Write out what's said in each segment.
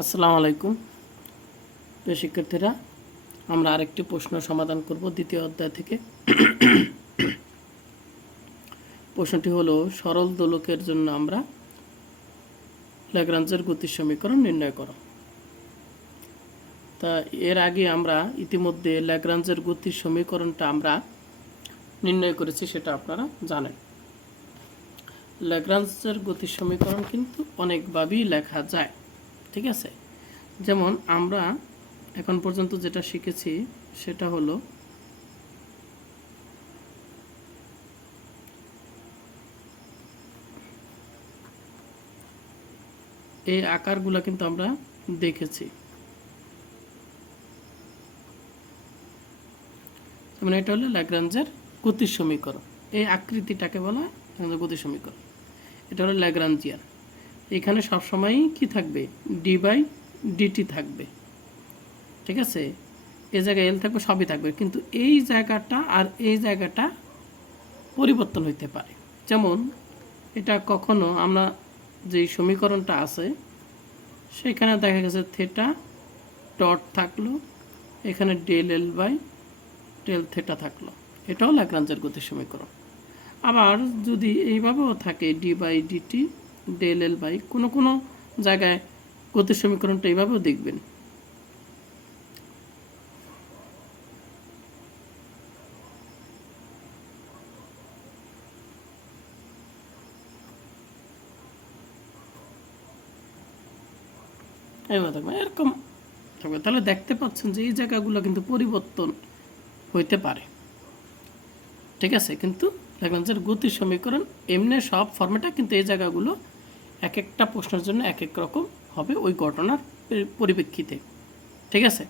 আসসালামু আলাইকুম। প্রিয় শিক্ষার্থীরা, আমরা আরেকটি প্রশ্ন সমাধান করব দ্বিতীয় অধ্যায় থেকে। প্রশ্নটি হলো, সরল দোলকের জন্য আমরা ল্যাগ্রাঞ্জের গতির সমীকরণ নির্ণয় করো। তা এর আগে আমরা ইতিমধ্যে ল্যাগ্রাঞ্জের গতির সমীকরণটা আমরা নির্ণয় করেছি, সেটা আপনারা জানেন। ল্যাগ্রাঞ্জের গতির সমীকরণ কিন্তু অনেকভাবেই লেখা যায়। ঠিক আছে? যেমন আমরা এখন পর্যন্ত যেটা শিখেছি সেটা হলো এই আকারগুলো কিন্তু আমরা দেখেছি। যেমন এটা হলো ল্যাগ্রাঞ্জের গতির সমীকরণ। এই আকৃতিটাকে বলা হয় গতির সমীকরণ। এটা হলো ল্যাগ্রাঞ্জিয়ান এখানে সবসময়ই কি থাকবে? ডি বাই ডিটি থাকবে। ঠিক আছে? এই জায়গায় এল থাকবে, সবই থাকবে। কিন্তু এই জায়গাটা আর এই জায়গাটা পরিবর্তন হইতে পারে। যেমন এটা কখনো আমরা যেই সমীকরণটা আছে, সেখানে দেখা গেছে থেটা ডট থাকল, এখানে del L by del theta থাকল। এটাও ল্যাগ্রাঞ্জের গতির সমীকরণ। আবার যদি এইভাবেও থাকে D by DT del L by কোনো কোনো জায়গায় গতির সমীকরণটা এইভাবেও দেখবেন। এইভাবে থাকবে এরকম থাকবে তাহলে দেখতে পাচ্ছেন যে এই জায়গাগুলো কিন্তু পরিবর্তন হইতে পারে। ঠিক আছে? কিন্তু দেখবেন যে গতির সমীকরণ এমনি সব ফর্মেটা কিন্তু এই জায়গাগুলো এক একটা প্রশ্নের জন্য এক এক রকম হবে ওই ঘটনার পরিপ্রেক্ষিতে। ঠিক আছে?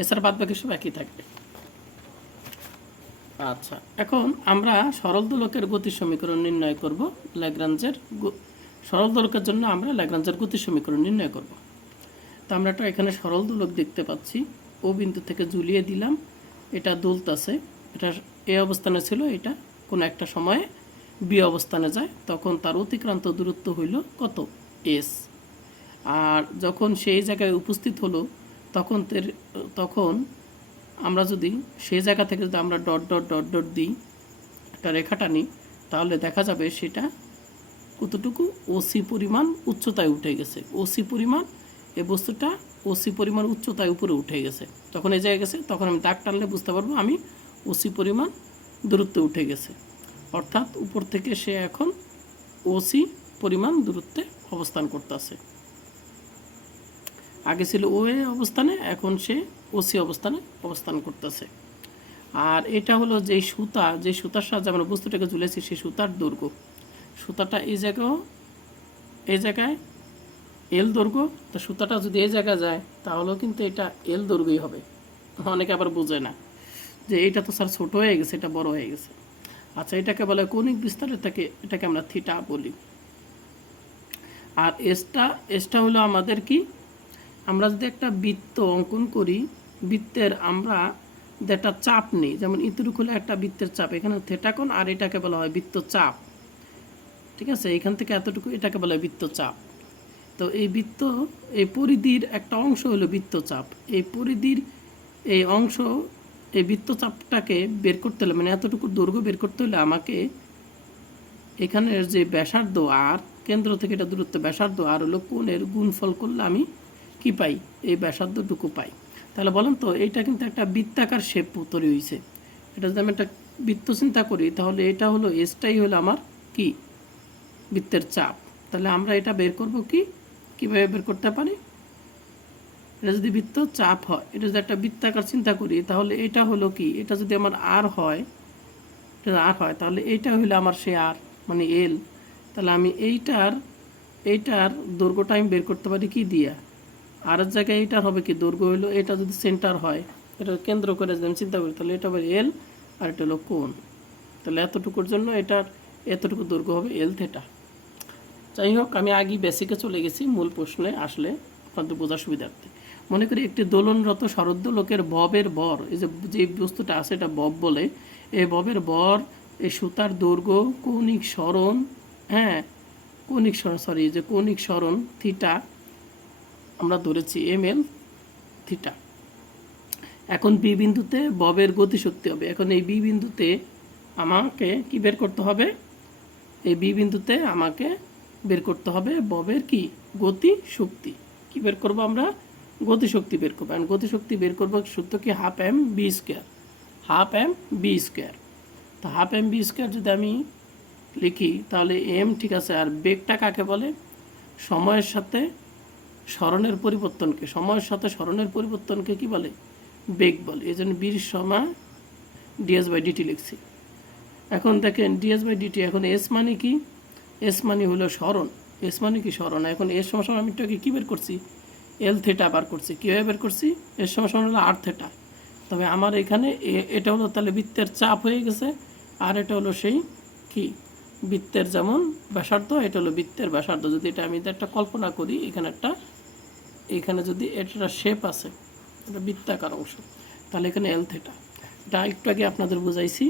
এছাড়া বাদ বাকি সব একই থাকবে। আচ্ছা এখন আমরা সরল দোলকের গতির সমীকরণ নির্ণয় করব ল্যাগ্রাঞ্জের সরল দোলকের জন্য আমরা ল্যাগ্রাঞ্জের গতির সমীকরণ নির্ণয় করব। তো আমরা একটা এখানে সরল দোলক দেখতে পাচ্ছি। ও বিন্দু থেকে ঝুলিয়ে দিলাম। এটা দুলতাছে। এটা এ অবস্থানে ছিল, এটা কোনো একটা সময়ে বি অবস্থানে যায়, তখন তার অতিক্রান্ত দূরত্ব হইল কত? এস। আর যখন সেই জায়গায় উপস্থিত হলো, তখন তের, তখন আমরা যদি সেই জায়গা থেকে যদি আমরা ডট ডট ডট ডট দিই, একটা রেখা টানি, তাহলে দেখা যাবে সেটা কতটুকু? ওসি পরিমাণ উচ্চতায় উঠে গেছে। ওসি পরিমাণ এই বস্তুটা ওসি পরিমাণ উচ্চতায় উপরে উঠে গেছে। তখন এই জায়গায় গেছে, তখন আমি দাগ টানলে বুঝতে পারব আমি ওসি পরিমাণ দূরত্বে উঠে গেছে। অর্থাৎ উপর থেকে সে এখন ওসি পরিমাণ দূরত্বে অবস্থান করতেছে। আগে ছিল ও এ অবস্থানে, এখন সে ওসি অবস্থানে অবস্থান করতেছে। আর এটা হলো যে সুতা, যে সুতার সাহায্যে আমরা বস্তুটাকে ঝুলেছি সেই সুতার দৈর্ঘ্য। সুতাটা এই জায়গাও এই জায়গায় এল দৈর্ঘ্য, তো সুতাটা যদি এই জায়গায় যায়, তাহলেও কিন্তু এটা এল দৈর্ঘ্যই হবে। অনেকে আবার বোঝে না। যে এটা তো স্যার ছোট হয়ে গেছে, এটা বড় হয়ে গেছে। আচ্ছা এটাকে বলে কৌণিক বিস্তার, এটাকে এটাকে আমরা থিটা বলি। আর এসটা এসটা হলো আমাদের কি? আমরা যদি একটা বৃত্ত অঙ্কন করি, বৃত্তের আমরা একটা চাপ নিই, যেমন ইতুরুক হলো একটা বৃত্তের চাপ, এখানে থেটা কোণ আর এটাকে বলা হয় বৃত্ত চাপ। ঠিক আছে? এখান থেকে এতটুকু এটাকে বলা হয় বৃত্ত চাপ। তো এই বৃত্ত, এই পরিধির একটা অংশ হলো বৃত্তচাপ এই পরিধির এই অংশ এই বৃত্তচাপটাকে বের করতে হলে মানে এতটুকু দৈর্ঘ্য বের করতে হলে আমাকে এখানের যে ব্যাসার্ধ আর, কেন্দ্র থেকে এটা দূরত্ব ব্যাসার্ধ আর হলো কোণের গুণফল করলে আমি কি পাই? এই ব্যাসার্ধটুকু পাই। তাহলে বলেন তো, এইটা কিন্তু একটা বৃত্তাকার শেপ তৈরি হয়েছে এটা যদি আমি একটা বৃত্ত চিন্তা করি, তাহলে এটা হলো এসটাই হলো আমার কি? বৃত্তের চাপ। তাহলে আমরা এটা বের করব কি? কীভাবে বের করতে পারি? এটা যদি বৃত্ত চাপ হয়, এটা যদি একটা বৃত্তাকার চিন্তা করি, তাহলে এটা হলো কি? এটা যদি আমার আর হয়, এটা আর হয়, তাহলে এইটা হইল আমার সে আর মানে এল তাহলে আমি এইটার এইটার দৈর্ঘ্যটা আমি বের করতে পারি কি দিয়া? আর জায়গায় এইটার হবে কি? দৈর্ঘ্য হইল এটা যদি সেন্টার হয়, এটা কেন্দ্র করে যদি আমি চিন্তা করি, তাহলে এটা হবে এল আর এটা হলো কোন তাহলে এতটুকুর জন্য এটার এতটুকু দৈর্ঘ্য হবে এল থেটা যাই হোক, আমি আগেই বেসিকে চলে গেছি, মূল প্রশ্নে আসলে আপনাদের বোঝার সুবিধার্থে। মনে করি একটি দোলনরত শরদ্দোলকের ববের বর, এই যে যে বস্তুটা আছে এটা বব বলে এই ববের বর এই সুতার দৈর্ঘ্য কৌণিক স্মরণ হ্যাঁ কৌণিক স্মরণ সরি যে কৌণিক স্মরণ, থিটা, আমরা ধরেছি এম এল, থিটা। এখন বি বিন্দুতে ববের গতি গতিশক্তি হবে। এখন এই বি বিন্দুতে আমাকে কি বের করতে হবে? এই বি বিন্দুতে আমাকে বের করতে হবে ববের কি? গতি শক্তি কি বের করব আমরা? গতিশক্তি বের করব। আর গতিশক্তি বের করব সূত্র কি half M B square half M B square তো হাফ এম বি স্কোয়ার যদি আমি লিখি, তাহলে এম ঠিক আছে, আর বেগটা কাকে বলে? সময়ের সাথে স্মরণের পরিবর্তনকে। সময়ের সাথে স্মরণের পরিবর্তনকে কি বলে? বেগ বলে। এই জন্য বির সময় ডিএস বাই ডিটি লিখছি। এখন দেখেন ডিএস বাই ডিটি এখন এস মানে কি? এস মানে হলো স্মরণ। এস মানে কি স্মরণ? এখন সময় সময় আমি এটাকে কী বের করছি? এল থেটা বার করছি। কীভাবে বের করছি? এর সময় হলো আর থেটা তবে আমার এখানে এটা হলো তাহলে বৃত্তের চাপ হয়ে গেছে। আর এটা হলো সেই কি? বৃত্তের যেমন ব্যাসার্ধ, এটা হলো বৃত্তের ব্যাসার্ধ। যদি এটা আমি একটা কল্পনা করি, এখানে একটা, এখানে যদি এটা শেপ আছে, এটা বৃত্তাকার অংশ, তাহলে এখানে এল থেটা এটা একটু আগে আপনাদের বুঝাইছি।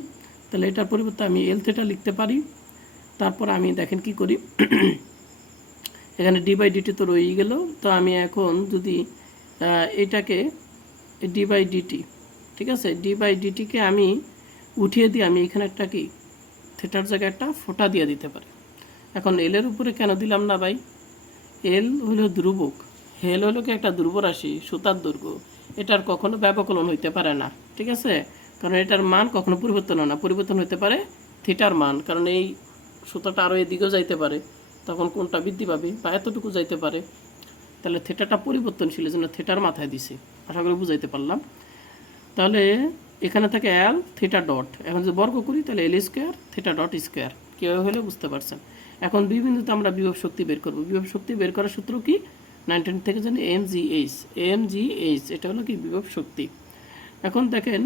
তাহলে এটার পরিবর্তে আমি এল থেটা লিখতে পারি। তারপর আমি দেখেন কি করি। এখানে ডি বাই ডিটি তো রয়েই গেল। তো আমি এখন যদি এটাকে ডি বাই ডিটি ঠিক আছে? ডি বাই ডিটিকে আমি উঠিয়ে দিয়ে আমি এখানে একটা কি থেটার জায়গায় একটা ফোঁটা দিয়ে দিতে পারি। এখন এলের উপরে কেন দিলাম না ভাই? এল হলো ধ্রুবক। হেল হলো কি একটা ধ্রুব রাশি, সুতার দুর্গ। এটার কখনো ব্যবকলন হইতে পারে না, ঠিক আছে? কারণ এটার মান কখনো পরিবর্তন হয় না। পরিবর্তন হইতে পারে থিটার মান, কারণ এই সুতাটা আরও এদিকেও যাইতে পারে। তখন কোনটা বৃদ্ধি পাবে বা এতটুকু যাইতে পারে। তাহলে থেটাটা পরিবর্তনশীল, এই জন্য থেটার মাথায় দিছি। আশা করি বুঝাইতে পারলাম। তাহলে এখানে থাকে এল থিটা ডট এখন যদি বর্গ করি, তাহলে L square theta dot square কীভাবে হলে বুঝতে পারছেন? এখন দুই বিন্দুতে আমরা বিভব শক্তি বের করব। বিভব শক্তি বের করার সূত্র কি? নাইনটিন থেকে জানি M G H M G H এটা হলো কি? বিভব শক্তি। এখন দেখেন,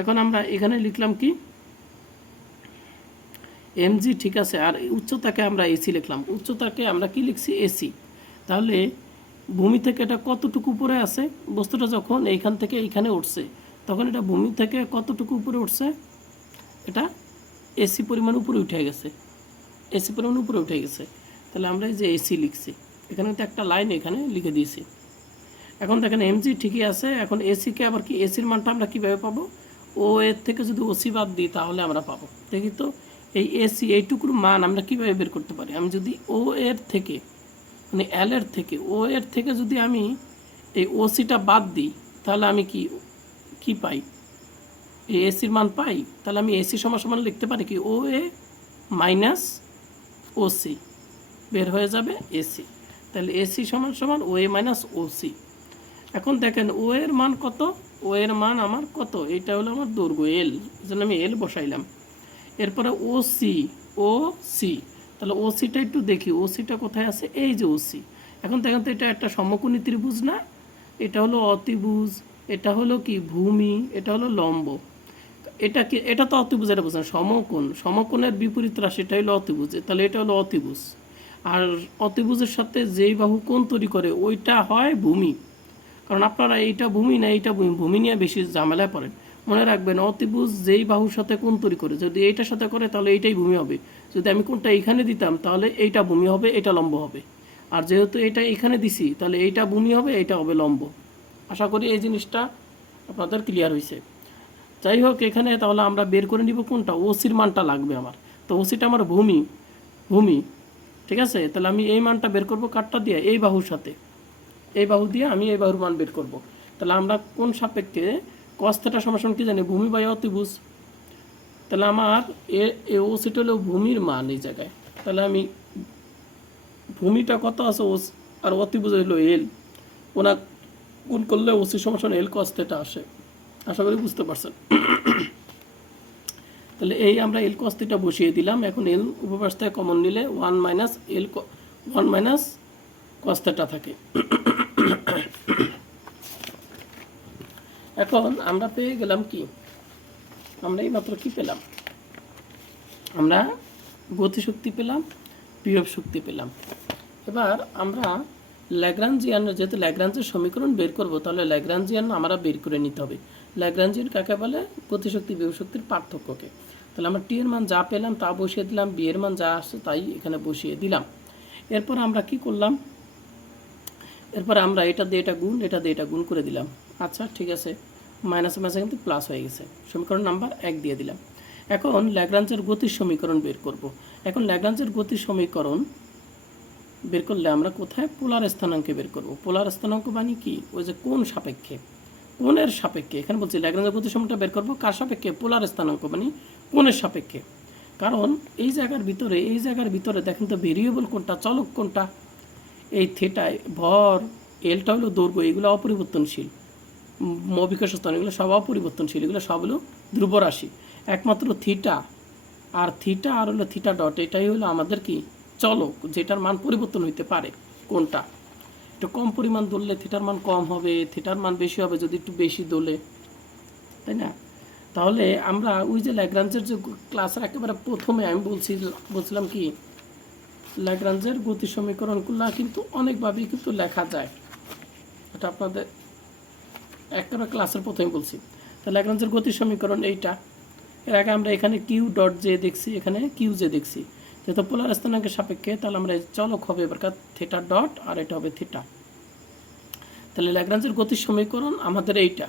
এখন আমরা এখানে লিখলাম কি? এমজি ঠিক আছে, আর উচ্চতাকে আমরা এসি লিখলাম। উচ্চতাকে আমরা কি লিখছি? এসি তাহলে ভূমি থেকে এটা কতটুকু উপরে আছে? বস্তুটা যখন এইখান থেকে এইখানে উঠছে, তখন এটা ভূমি থেকে কতটুকু উপরে উঠছে? এটা এসি পরিমাণ উপরে উঠে গেছে। এসি পরিমাণ উপরে উঠে গেছে। তাহলে আমরা এই যে এসি লিখছি, এখানে তো একটা লাইন এখানে লিখে দিয়েছি। এখন দেখেন এমজি ঠিকই আছে, এখন এসিকে আবার কি এসির মানটা আমরা কীভাবে পাবো? ও এর থেকে যদি ওসি বাদ দিই, তাহলে আমরা পাবো। দেখি তো এই এসি এইটুকুর মান আমরা কীভাবে বের করতে পারি? আমি যদি ও এর থেকে মানে এল এর থেকে ও এর থেকে যদি আমি এই ওসিটা বাদ দিই, তাহলে আমি কি কি পাই? এই এসির মান পাই? তাহলে আমি এসি সমান সমান লিখতে পারি কি? ও এ মাইনাস ওসি বের হয়ে যাবে এসি তাহলে এসি সমান সমান ও এ মাইনাস ওসি এখন দেখেন ও এর মান কত? ও এর মান আমার কত? এটা হলো আমার দৈর্ঘ্য এল জন্য আমি এল বসাইলাম। এরপরে ও সি ও সি তাহলে ও সিটা একটু দেখি ও সিটা কোথায় আছে? এই যে ও সি এখন দেখেন তো এটা একটা সমকোণী ত্রিভুজ না? এটা হলো অতিভুজ, এটা হলো কি? ভূমি, এটা হলো লম্ব। এটা কি, এটা তো অতিভুজ, এটা বুঝলাম সমকোণ, সমকোণের বিপরীত রাশিটা হলো অতিভুজ, তাহলে এটা হলো অতিভুজ। আর অতিভুজের সাথে যেই বাহু কোণ তৈরি করে, ওইটা হয় ভূমি। কারণ আপনারা এইটা ভূমি না, এইটা ভূমি নিয়ে বেশি ঝামেলায় পড়েন। মনে রাখবেন অতিভুজ যেই বাহুর সাথে কোন তৈরি করে, যদি এইটার সাথে করে, তাহলে এইটাই ভূমি হবে। যদি আমি কোনটা এইখানে দিতাম, তাহলে এইটা ভূমি হবে, এটা লম্ব হবে। আর যেহেতু এটা এখানে দিছি, তাহলে এইটা ভূমি হবে, এইটা হবে লম্ব। আশা করি এই জিনিসটা আপনাদের ক্লিয়ার হয়েছে যাই হোক, এখানে তাহলে আমরা বের করে নিব কোনটা? ওসির মানটা লাগবে আমার। তো ওসিটা আমার ভূমি ভূমি। ঠিক আছে? তাহলে আমি এই মানটা বের করব কাঠটা দিয়ে, এই বাহুর সাথে। এই বাহু দিয়ে আমি এই বাহুর মান বের করব। তাহলে আমরা কোন সাপেক্ষে কস থেটা সমাসন কি জানি? ভূমি বাই অতিভুজ। তাহলে আমার এ ও সেটা হলো ভূমির মান এই জায়গায়। তাহলে আমি ভূমিটা কত আছে ও আর অতিভুজ হলো এল ওনা গুণ করলে ওসি সমাসন এল কস থেটা আসে। আশা করি বুঝতে পারছেন। তাহলে এই আমরা এল কস থিটা বসিয়ে দিলাম। এখন এল উপপাশ থেকে কমন নিলে one minus L one minus cos theta থাকে। এখন আমরা পেয়ে গেলাম কি? আমরা এইমাত্র কি পেলাম? আমরা গতিশক্তি পেলাম বিভব শক্তি পেলাম। এবার আমরা ল্যাগ্রাঞ্জিয়ান যেহেতু ল্যাগ্রাঞ্জের সমীকরণ বের করব, তাহলে ল্যাগ্রাঞ্জিয়ান আমরা বের করে নিতে হবে। ল্যাগ্রাঞ্জিয়ান কাকে বলে? গতিশক্তি বিভব শক্তির পার্থক্যকে। তাহলে আমরা টি এর মান যা পেলাম তা বসিয়ে দিলাম বি এর মান যা আসছে তাই এখানে বসিয়ে দিলাম। এরপর আমরা কি করলাম? এরপর আমরা এটা দিয়ে এটা গুণ, এটা দিয়ে এটা গুণ করে দিলাম। আচ্ছা ঠিক আছে। মাইনাসে মাইনাসে কিন্তু প্লাস হয়ে গেছে। সমীকরণ নাম্বার এক দিয়ে দিলাম। এখন ল্যাগ্রাঞ্জের গতির সমীকরণ বের করব। এখন ল্যাগ্রাঞ্জের গতির সমীকরণ বের করলে আমরা কোথায়? পোলার স্থানাঙ্কে বের করব। পোলার স্থানাঙ্ক মানে কি? ওই যে কোন সাপেক্ষে। কোণের সাপেক্ষে। এখানে বলছি ল্যাগ্রাঞ্জের গতি সময়টা বের করব। কার সাপেক্ষে? পোলার স্থানাঙ্ক মানে কোণের সাপেক্ষে। কারণ এই জায়গার ভিতরে, এই জায়গার ভিতরে দেখেন তো ভেরিয়েবল কোনটা চলক কোনটা এই থেটায় ভর এলটা হলো দৈর্ঘ্য, এগুলো অপরিবর্তনশীল। উম, স্থান এগুলো সব অপরিবর্তনশীল এগুলো সব হলো ধ্রুব রাশি। একমাত্র থিটা আর থিটা আর হলো থিটা ডট এটাই হলো আমাদের কি? চলক যেটার মান পরিবর্তন হইতে পারে কোনটা? একটু কম পরিমাণ দৌড়লে থিটার মান কম হবে থিটার মান বেশি হবে যদি একটু বেশি দোলে তাই না? তাহলে আমরা ওই যে ল্যাগ্রাঞ্জের যে ক্লাসের একেবারে প্রথমে আমি বলছি বলছিলাম কি? ল্যাগ্রাঞ্জের গতি সমীকরণগুলো কিন্তু অনেকভাবেই কিন্তু লেখা যায়। এটা আপনাদের একেবারে ক্লাসের প্রথমে বলছি। তো ল্যাগ্রাঞ্জের গতি সমীকরণ এইটা। এর আগে আমরা এখানে কিউ ডট জে দেখছি, এখানে কিউ জে দেখছি। যেহেতু পোলার স্থানাঙ্কের সাপেক্ষে, তাহলে আমরা চলক হবে এবারকার থিটা ডট আর এটা হবে থিটা তাহলে ল্যাগ্রাঞ্জের গতির সমীকরণ আমাদের এইটা।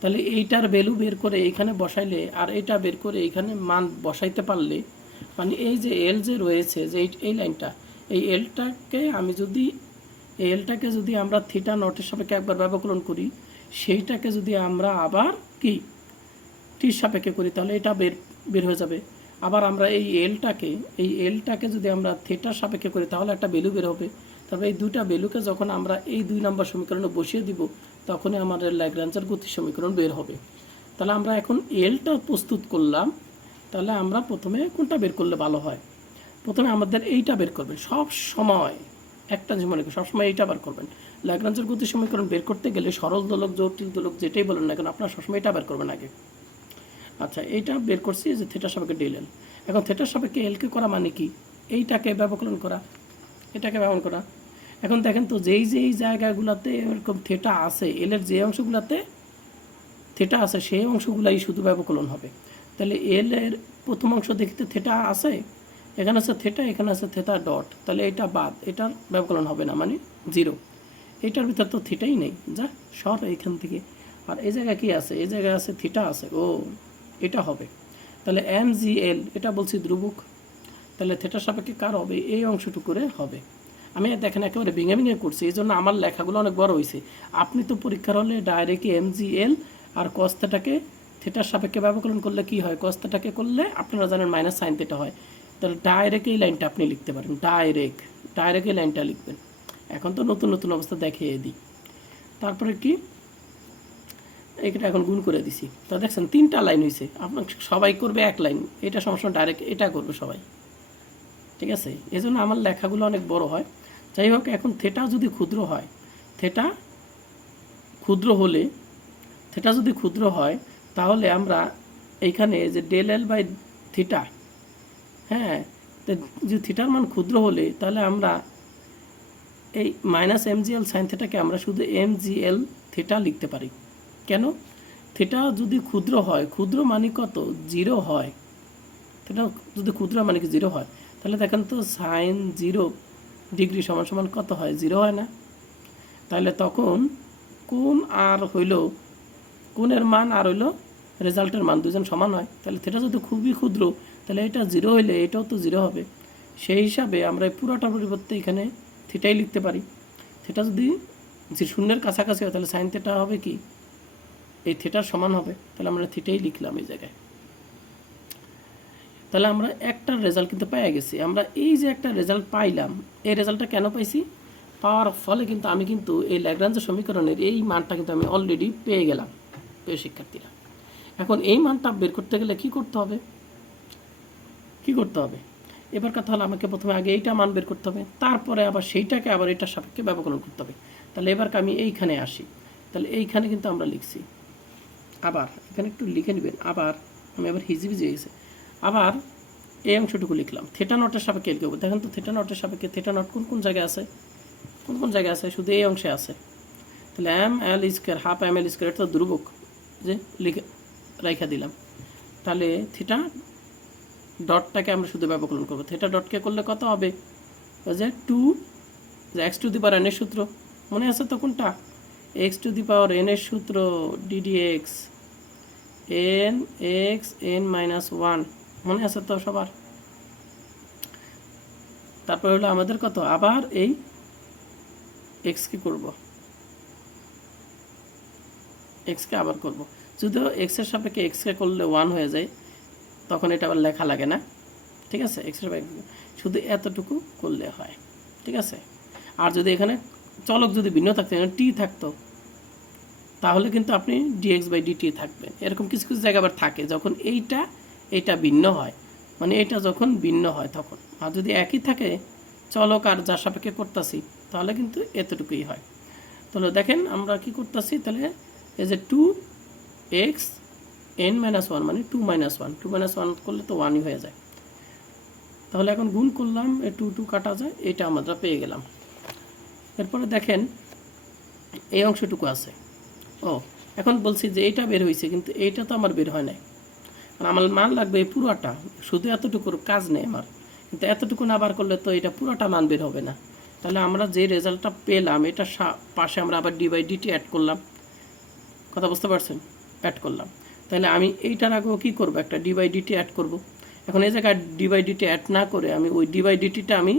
তাহলে এইটার ভ্যালু বের করে এইখানে বসাইলে, আর এটা বের করে এইখানে মান বসাইতে পারলে মানে এই যে এল যে রয়েছে, যে এই- লাইনটা, এই এলটাকে আমি যদি, এই এলটাকে যদি আমরা থিটা নটের সাপেক্ষে একবার ব্যবকলন করি সেইটাকে যদি আমরা আবার কি? টির সাপেক্ষে করি, তাহলে এটা বের বের হয়ে যাবে। আবার আমরা এই এলটাকে এই এলটাকে যদি আমরা থিটার সাপেক্ষে করি, তাহলে একটা ভ্যালু বের হবে। তবে এই দুইটা ভ্যালুকে যখন আমরা এই দুই নম্বর সমীকরণে বসিয়ে দিব, তখনই আমাদের ল্যাগ্রাঞ্জের গতি সমীকরণ বের হবে। তাহলে আমরা এখন এলটা প্রস্তুত করলাম, তাহলে আমরা প্রথমে কোনটা বের করলে ভালো হয়? প্রথমে আমাদের এইটা বের করবেন। সব সময়, একটা করি সবসময় এইটা বার করবেন। ল্যাগ্রাঞ্জের গতি সমীকরণ বের করতে গেলে সরল দোলক জটিল দোলক যেটাই বলেন না কেন, আপনার সবসময় এটা বের করবেন আগে। আচ্ছা এইটা বের করছি যে থেটার সাপেক্ষে ডেল এল এখন থেটার সাপেক্ষে এলকে করা মানে কি? এইটাকে ব্যবকলন করা। এটাকে ব্যবহার করা। এখন দেখেন তো যেই যেই জায়গাগুলোতে এরকম থেটা আছে এলের যে অংশগুলোতে থেটা আছে, সেই অংশগুলাই শুধু ব্যবকলন হবে। তাহলে এল এর প্রথম অংশ দেখতে থেটা আছে, এখানে আছে থেটা এখানে আছে থেটা ডট তাহলে এটা বাদ এটার ব্যবকলন হবে না মানে জিরো এটার ভিতর তো থিটাই নেই। যা, সর এইখান থেকে। আর এই জায়গায় কি আছে? এই জায়গায় আছে থিটা আছে। ও, এটা হবে। তাহলে এম জি এল এটা বলছি ধ্রুবক। তাহলে থেটার সাপেক্ষে কার হবে? এই অংশটুকু করে হবে। আমি দেখেন একেবারে ভেঙে ভেঙে করছি। এই জন্য আমার লেখাগুলো অনেক বড় হয়েছে আপনি তো পরীক্ষার হলে ডাইরেক্ট এম জি এল আর কস্তাটাকে থেটার সাপেক্ষে ব্যবকলন করলে কি হয়? কস্তাটাকে করলে আপনারা জানেন মাইনাস সাইন থেটা হয়। তাহলে ডাইরেক্ট এই লাইনটা আপনি লিখতে পারেন। ডাইরেক্ট ডাইরেক্ট এই লাইনটা লিখবেন। এখন তো নতুন নতুন অবস্থা দেখিয়ে দিই। তারপরে কি? এটা এখন গুণ করে দিছি। তা দেখছেন, তিনটা লাইন হয়েছে আপনার সবাই করবে এক লাইন এটা সমস্যা ডাইরেক্ট এটা করবে সবাই। ঠিক আছে? এই জন্য আমার লেখাগুলো অনেক বড় হয়। যাই হোক, এখন থেটা যদি ক্ষুদ্র হয় থেটা ক্ষুদ্র হলে থেটা যদি ক্ষুদ্র হয়, তাহলে আমরা এইখানে যে ডেল এল বাই থিটা হ্যাঁ যদি থিটার মান ক্ষুদ্র হলে, তাহলে আমরা এই minus M G L sine থেটাকে আমরা শুধু এম জি এল থিটা লিখতে পারি। কেন? থিটা যদি ক্ষুদ্র হয়, ক্ষুদ্র মানে কত? জিরো হয়। থিটা যদি ক্ষুদ্র মানে কি জিরো হয়? তাহলে দেখেন তো সাইন জিরো ডিগ্রি সমান সমান কত হয়? জিরো হয় না। তাহলে তখন কোন আর হইল কোনের মান আর হইল রেজাল্টের মান দুজন সমান হয়। তাহলে থিটা যদি খুবই ক্ষুদ্র, তাহলে এটা জিরো হইলে এটাও তো জিরো হবে। সেই হিসাবে আমরা এই পুরোটার পরিবর্তে এখানে থিটাই লিখতে পারি। থিটা যদি যে শূন্যের কাছাকাছি হয়, তাহলে সাইন থিটা হবে কি? এই থিটার সমান হবে, তাহলে আমরা থিটাই লিখলাম এই জায়গায়। তাহলে আমরা একটা রেজাল্ট কিন্তু পেয়ে গেছি। আমরা এই যে একটা রেজাল্ট পাইলাম, এই রেজাল্টটা কেন পাইছি? পাওয়ার ফলে কিন্তু আমি কিন্তু এই ল্যাগ্রাঞ্জ সমীকরণের এই মানটা কিন্তু আমি অলরেডি পেয়ে গেলাম, প্রিয় শিক্ষার্থীরা। এখন এই মানটা বের করতে গেলে কি করতে হবে? কি করতে হবে? এবার কথা হলো আমাকে প্রথমে আগে এইটা মান বের করতে হবে, তারপরে আবার সেইটাকে আবার এটার সাপেক্ষে ব্যবকলন করতে হবে। তাহলে এবার আমি এইখানে আসি, তাহলে এইখানে কিন্তু আমরা লিখছি। আবার এখানে একটু লিখে নেবেন, আবার আমি আবার হিজিবিজি হয়ে গেছে। আবার এই অংশটুকু লিখলাম থেটা নটের সাপেক্ষে লিখব দেখেন তো থেটা নটের সাপেক্ষে থেটা নট কোন কোন জায়গায় আছে? কোন কোন জায়গায় আছে? শুধু এই অংশে আছে। তাহলে M L square half M L square এটা তো ধ্রুবক, যে লিখে, রেখা দিলাম। তাহলে থিটা ডটটাকে আমরা শুধু ব্যবকলন করব। থেটা ডটকে করলে কত হবে? যে two x to the power এনের সূত্র। মনে আছে তো কোনটা? X to the power n এর সূত্র d d x n x n minus one মনে আছে তো সবার? তারপর হলো আমাদের কত? আবার এই এক্স কি করব। এক্সকে আবার করব। যদিও এক্সের সাপেক্ষে এক্সকে করলে ওয়ান হয়ে যায় তখন এটা আবার লেখা লাগে না। ঠিক আছে? সাপেক্ষে শুধু এতটুকু করলে হয়। ঠিক আছে? আর যদি এখানে চলক যদি ভিন্ন থাকতো, এখানে টি থাকতো, তাহলে কিন্তু আপনি ডিএক্স বাই ডিটি থাকবেন। এরকম কিছু কিছু জায়গা আবার থাকে, যখন এইটা এইটা ভিন্ন হয়। মানে এটা যখন ভিন্ন হয় তখন। আর যদি একই থাকে, চলক আর যার সাপেক্ষে করতেছি, তাহলে কিন্তু এতটুকুই হয়। তাহলে দেখেন আমরা কি করতেছি, তাহলে এই যে two x n minus one মানে two minus one two minus one করলে তো ওয়ানই হয়ে যায়। তাহলে এখন গুণ করলাম এ টু টু কাটা যায়, এটা আমরা পেয়ে গেলাম। এরপরে দেখেন, এই অংশটুকু আছে। ও, এখন বলছি যে এইটা বের হয়েছে কিন্তু এইটা তো আমার বের হয় নাই। আমার মান লাগবে এই পুরোটা। শুধু এতটুকুর কাজ নেই আমার। কিন্তু এতটুকু না বার করলে তো এটা পুরোটা মান বের হবে না। তাহলে আমরা যে রেজাল্টটা পেলাম, এটা পাশে আমরা আবার ডি বাই ডিটি অ্যাড করলাম। কথা বুঝতে পারছেন? অ্যাড করলাম। তাহলে আমি এইটার আগেও কী করব? একটা ডি বাই ডিটি অ্যাড করব। এখন এই জায়গায় ডি বাই ডিটি অ্যাড না করে আমি ওই ডি বাই ডিটিটা আমি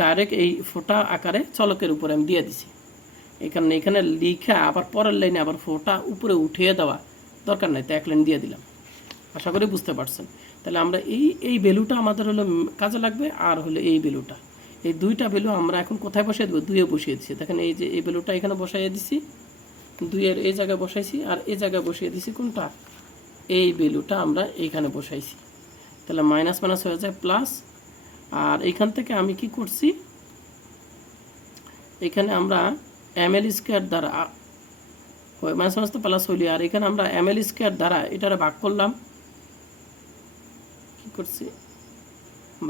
ডাইরেক্ট এই ফোটা আকারে চলকের উপরে আমি দিয়ে দিছি। এখানে এখানে লিখা আবার পরের লাইনে আবার ফোটা উপরে উঠিয়ে দেওয়া দরকার নাই, তো এক লাইন দিয়ে দিলাম। আশা করি বুঝতে পারছেন। তাহলে আমরা এই এই ভ্যালুটা আমাদের হলো কাজে লাগবে, আর হলো এই ভ্যালুটা এই দুইটা ভ্যালু আমরা এখন কোথায় বসিয়ে দেবো? দুইয়ে বসিয়ে দিচ্ছি দেখেন এই যে, এই ভ্যালুটা এখানে বসাইয়ে দিছি। দুইয়ের এই জায়গায় বসাইছি আর এই জায়গায় বসিয়ে দিছি কোনটা? এই ভ্যালুটা আমরা এইখানে বসাইছি। তাহলে মাইনাস মাইনাস হয়ে যায় প্লাস আর এখান থেকে আমি কি করছি? এখানে আমরা এম এল স্কোয়ার দ্বারা মাইনাস মাইনাস তো প্লাস হইলি। আর এখানে আমরা এম এল স্কোয়ার দ্বারা এটারে ভাগ করলাম। কি করছি?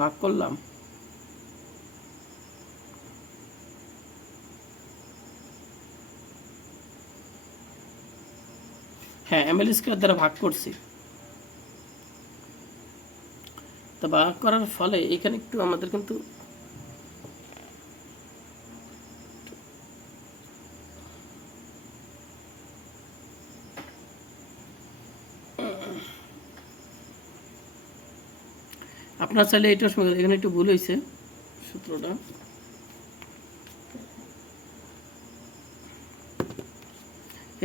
ভাগ করলাম। হ্যাঁ এম এল স্কোয়ার দ্বারা ভাগ করছি। তো ভাগ করার ফলে এখানে একটু আমাদের কিন্তু আপনার চাইলে সঙ্গে এখানে একটু ভুল হয়েছে সূত্রটা।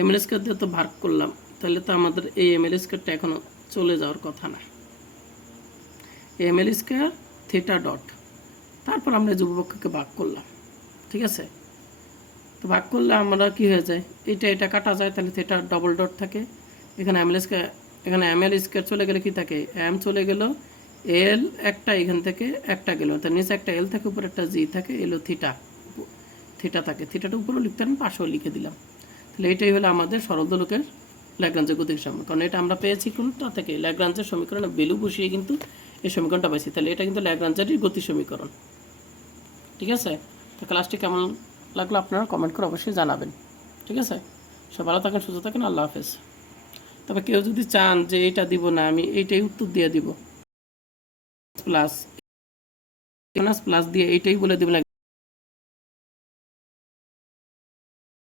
এমএলএস কার্ড দিয়ে তো ভাগ করলাম। তাহলে তো আমাদের এই এমএলএস কার্ডটা এখনও চলে যাওয়ার কথা না। এমএল স্কোয়ার থিটা ডট তারপর আমরা যুবপক্ষকে ভাগ করলাম, ঠিক আছে? তো ভাগ করলে আমরা কি হয়ে যায়? এটা এটা কাটা যায়, তাহলে থিটা ডবল ডট থাকে। এখানে এমএল স্কোয়ার, এখানে এমএল স্কোয়ার চলে গেলে কি থাকে? এম চলে গেল এল একটা এখান থেকে একটা গেল। তার নিচে একটা এল থাকে, উপরে একটা জি থাকে, এলো থিটা থিটা থাকে। থিটাটা উপরেও লিখতে পাশেও লিখে দিলাম। তাহলে এটাই হলো আমাদের সরলদোলকের ল্যাগ্রাঞ্জের গতির সমীকরণ। কারণ এটা আমরা পেয়েছি কোনটা থেকে। ল্যাগ্রাঞ্জের সমীকরণে বেলু বসিয়ে কিন্তু এই সমীকরণটা পাইছি। তাহলে এটা কিন্তু ল্যাগ্রাঞ্জেরই গতি সমীকরণ। ঠিক আছে? তো ক্লাসটি কেমন লাগল আপনারা কমেন্ট করে অবশ্যই জানাবেন। ঠিক আছে? সব ভালো থাকেন, সুস্থ থাকেন, আল্লাহ হাফেজ। তবে কেউ যদি চান যে এইটা দিব না, আমি এইটাই উত্তর দিয়ে দিব। প্লাস প্লাস দিয়ে এইটাই বলে দেবেন।